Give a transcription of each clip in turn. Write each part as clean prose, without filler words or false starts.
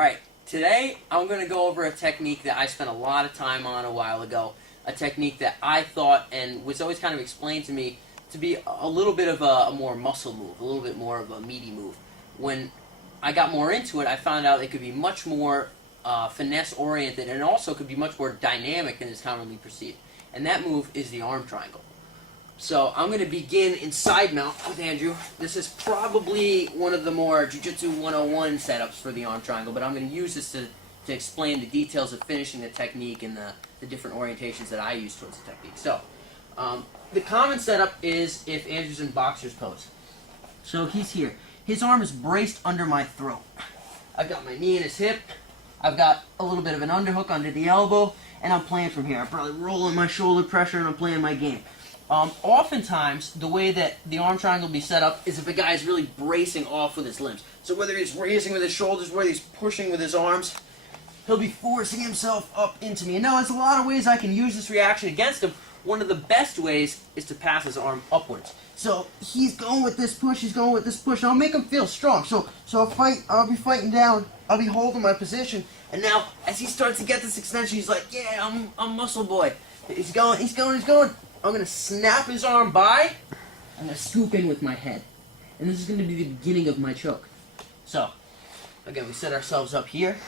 Alright, today I'm going to go over a technique that I spent a lot of time on a while ago. A technique that I thought and was always kind of explained to me to be a little bit of a more muscle move, a little bit more of a meaty move. When I got more into it, I found out it could be much more finesse-oriented and also could be much more dynamic than is commonly perceived. And that move is the arm triangle. So I'm going to begin in side mount with Andrew. This is probably one of the more Jiu Jitsu 101 setups for the arm triangle, but I'm going to use this to explain the details of finishing the technique and the different orientations that I use towards the technique. So the common setup is if Andrew's in boxer's pose. So he's here. His arm is braced under my throat. I've got my knee in his hip. I've got a little bit of an underhook under the elbow, and I'm playing from here. I'm probably rolling my shoulder pressure, and I'm playing my game. Oftentimes, the way that the arm triangle will be set up is if a guy is really bracing off with his limbs. So whether he's raising with his shoulders, whether he's pushing with his arms, he'll be forcing himself up into me. And now there's a lot of ways I can use this reaction against him. One of the best ways is to pass his arm upwards. So he's going with this push, he's going with this push. I'll make him feel strong. So I'll be fighting down, I'll be holding my position. And now, as he starts to get this extension, he's like, yeah, I'm muscle boy. He's going. I'm going to snap his arm by. I'm going to scoop in with my head. And this is going to be the beginning of my choke. So, again, we set ourselves up here.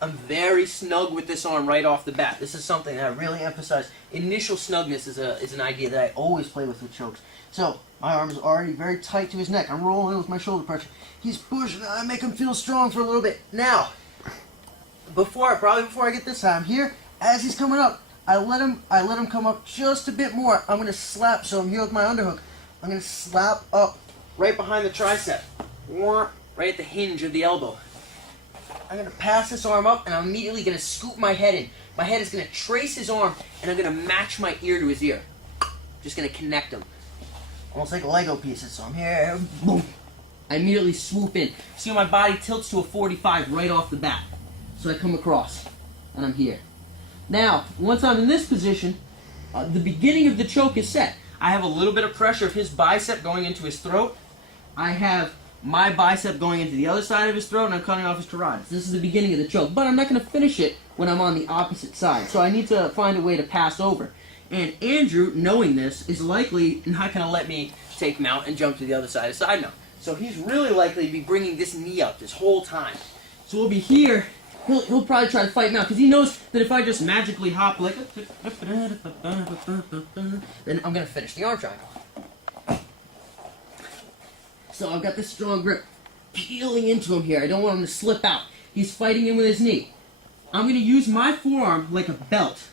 I'm very snug with this arm right off the bat. This is something that I really emphasize. Initial snugness is an idea that I always play with chokes. So, my arm is already very tight to his neck. I'm rolling with my shoulder pressure. He's pushing. I make him feel strong for a little bit. Now, probably before I get this time, here, as he's coming up, I let him come up just a bit more. I'm going to slap, so I'm here with my underhook. I'm going to slap up right behind the tricep, right at the hinge of the elbow. I'm going to pass this arm up, and I'm immediately going to scoop my head in. My head is going to trace his arm, and I'm going to match my ear to his ear. Just going to connect them. Almost like Lego pieces. So I'm here, boom. I immediately swoop in. See how my body tilts to a 45 right off the bat. So I come across, and I'm here. Now, once I'm in this position, the beginning of the choke is set. I have a little bit of pressure of his bicep going into his throat. I have my bicep going into the other side of his throat, and I'm cutting off his carotids. This is the beginning of the choke, but I'm not going to finish it when I'm on the opposite side. So I need to find a way to pass over. And Andrew, knowing this, is likely not going to let me take mount and jump to the other side of side mount. So he's really likely to be bringing this knee up this whole time. So we'll be here. He'll probably try to fight now, because he knows that if I just magically hop like, then I'm going to finish the arm triangle. So I've got this strong grip peeling into him here. I don't want him to slip out. He's fighting in with his knee. I'm going to use my forearm like a belt,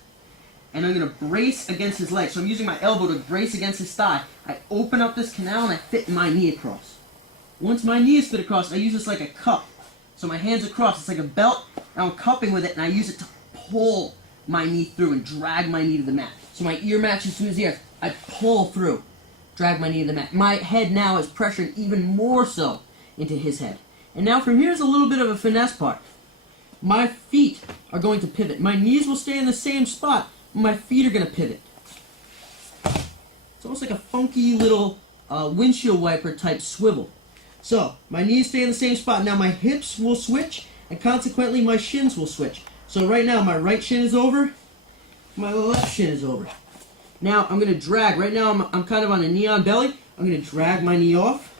and I'm going to brace against his leg. So I'm using my elbow to brace against his thigh. I open up this canal, and I fit my knee across. Once my knee is fit across, I use this like a cup. So my hand's across, it's like a belt, and I'm cupping with it, and I use it to pull my knee through and drag my knee to the mat. So my ear matches to his ear. I pull through, drag my knee to the mat. My head now is pressuring even more so into his head. And now from here's a little bit of a finesse part. My feet are going to pivot. My knees will stay in the same spot, but my feet are going to pivot. It's almost like a funky little windshield wiper type swivel. So, my knees stay in the same spot. Now my hips will switch, and consequently my shins will switch. So right now my right shin is over, my left shin is over. Now I'm going to drag. Right now I'm kind of on a knee on belly. I'm going to drag my knee off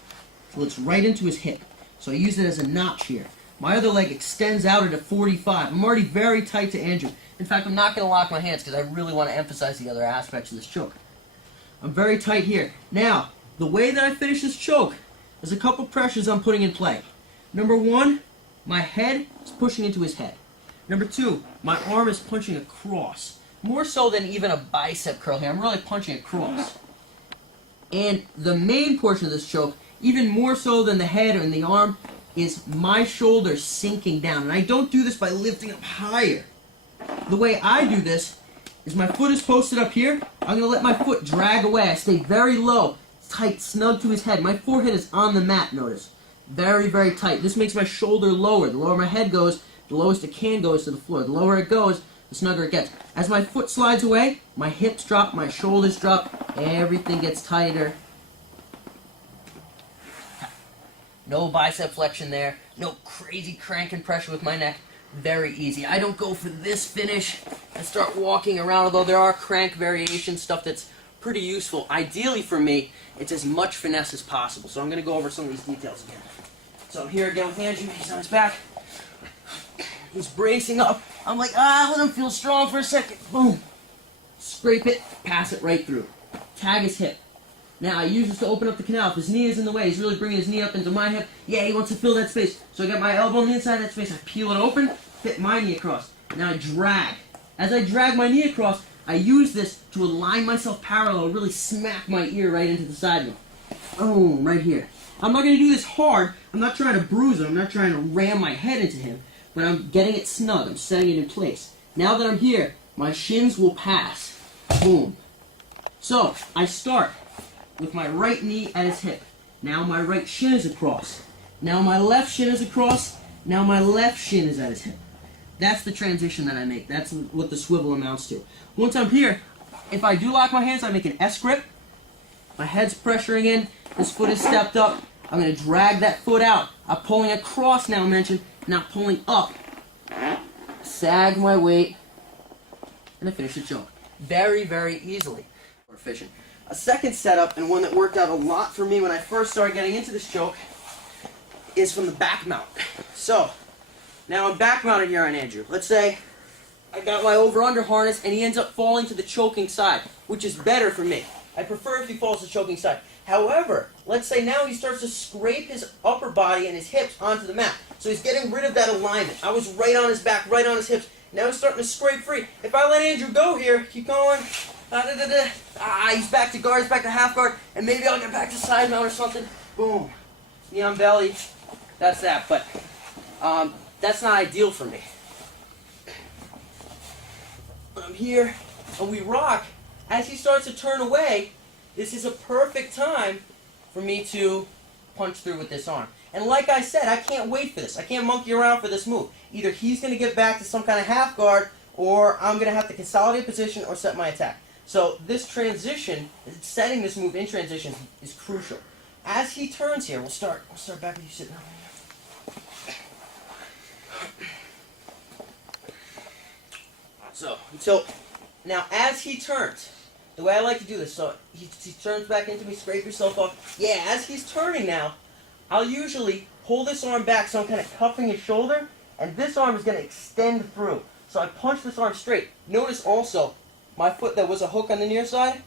till it's right into his hip. So I use it as a notch here. My other leg extends out at a 45. I'm already very tight to Andrew. In fact, I'm not going to lock my hands because I really want to emphasize the other aspects of this choke. I'm very tight here. Now, the way that I finish this choke, there's a couple pressures I'm putting in play. Number one, my head is pushing into his head. Number two, my arm is punching across. More so than even a bicep curl here. I'm really punching across. And the main portion of this choke, even more so than the head and the arm, is my shoulder sinking down. And I don't do this by lifting up higher. The way I do this is my foot is posted up here. I'm going to let my foot drag away. I stay very low. Tight, snug to his head. My forehead is on the mat, notice. Very, very tight. This makes my shoulder lower. The lower my head goes, the lowest it can go is to the floor. The lower it goes, the snugger it gets. As my foot slides away, my hips drop, my shoulders drop, everything gets tighter. No bicep flexion there. No crazy crank and pressure with my neck. Very easy. I don't go for this finish and start walking around, although there are crank variation stuff that's pretty useful. Ideally for me, it's as much finesse as possible. So I'm going to go over some of these details again. So I'm here again with Andrew. He's on his back. He's bracing up. I'm like, let him feel strong for a second. Boom. Scrape it, pass it right through. Tag his hip. Now, I use this to open up the canal. If his knee is in the way, he's really bringing his knee up into my hip. Yeah, he wants to fill that space. So I got my elbow on the inside of that space. I peel it open, fit my knee across. Now I drag. As I drag my knee across, I use this to align myself parallel, really smack my ear right into the side of him. Boom, right here. I'm not going to do this hard. I'm not trying to bruise him. I'm not trying to ram my head into him. But I'm getting it snug. I'm setting it in place. Now that I'm here, my shins will pass. Boom. So, I start with my right knee at his hip. Now my right shin is across. Now my left shin is across. Now my left shin is at his hip. That's the transition that I make. That's what the swivel amounts to. Once I'm here, if I do lock my hands, I make an S grip. My head's pressuring in. This foot is stepped up. I'm going to drag that foot out. I'm pulling across now, mentioned. Now pulling up. Sag my weight. And I finish the choke. Very, very easily. Efficient. A second setup, and one that worked out a lot for me when I first started getting into this choke, is from the back mount. So, now I'm back mounted here on Andrew. Let's say I got my over-under harness and he ends up falling to the choking side, which is better for me. I prefer if he falls to the choking side. However, let's say now he starts to scrape his upper body and his hips onto the mat. So he's getting rid of that alignment. I was right on his back, right on his hips. Now he's starting to scrape free. If I let Andrew go here, keep going, he's back to guard, he's back to half guard, and maybe I'll get back to side mount or something. Boom. Knee on belly. That's that. But that's not ideal for me. I'm here, and we rock. As he starts to turn away, this is a perfect time for me to punch through with this arm. And like I said, I can't wait for this. I can't monkey around for this move. Either he's going to get back to some kind of half guard, or I'm going to have to consolidate position or set my attack. So this transition, setting this move in transition, is crucial. As he turns here, we'll start back with you sitting over here. So now as he turns, the way I like to do this, so he turns back into me, scrape yourself off. Yeah, as he's turning now, I'll usually pull this arm back so I'm kind of cuffing his shoulder, and this arm is going to extend through. So I punch this arm straight. Notice also, my foot that was a hook on the near side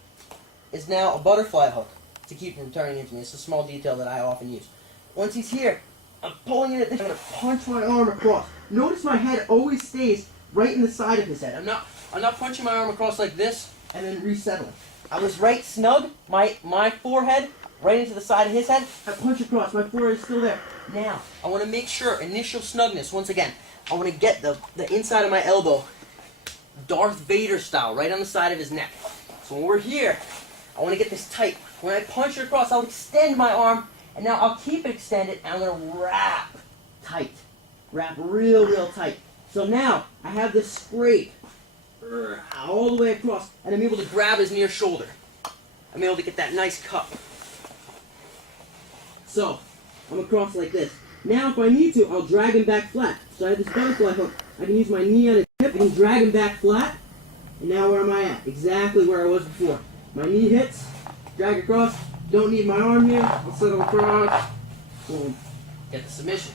is now a butterfly hook to keep him turning into me. It's a small detail that I often use. Once he's here, I'm pulling it at this. I'm going to punch my arm across. Notice my head always stays right in the side of his head. I'm not punching my arm across like this and then resettling. I was right snug, my forehead right into the side of his head. I punch across. My forehead is still there. Now, I want to make sure, initial snugness, once again, I want to get the inside of my elbow, Darth Vader style, right on the side of his neck. So when we're here, I want to get this tight. When I punch it across, I'll extend my arm, and now I'll keep it extended, and I'm going to wrap tight. Wrap real tight. So now, I have this scrape all the way across, and I'm able to grab his near shoulder. I'm able to get that nice cup. So, I'm across like this. Now, if I need to, I'll drag him back flat. So I have this butterfly hook. I can use my knee on his hip, I can drag him back flat. And now where am I at? Exactly where I was before. My knee hits, drag across, don't need my arm here, I'll settle across, boom, get the submission.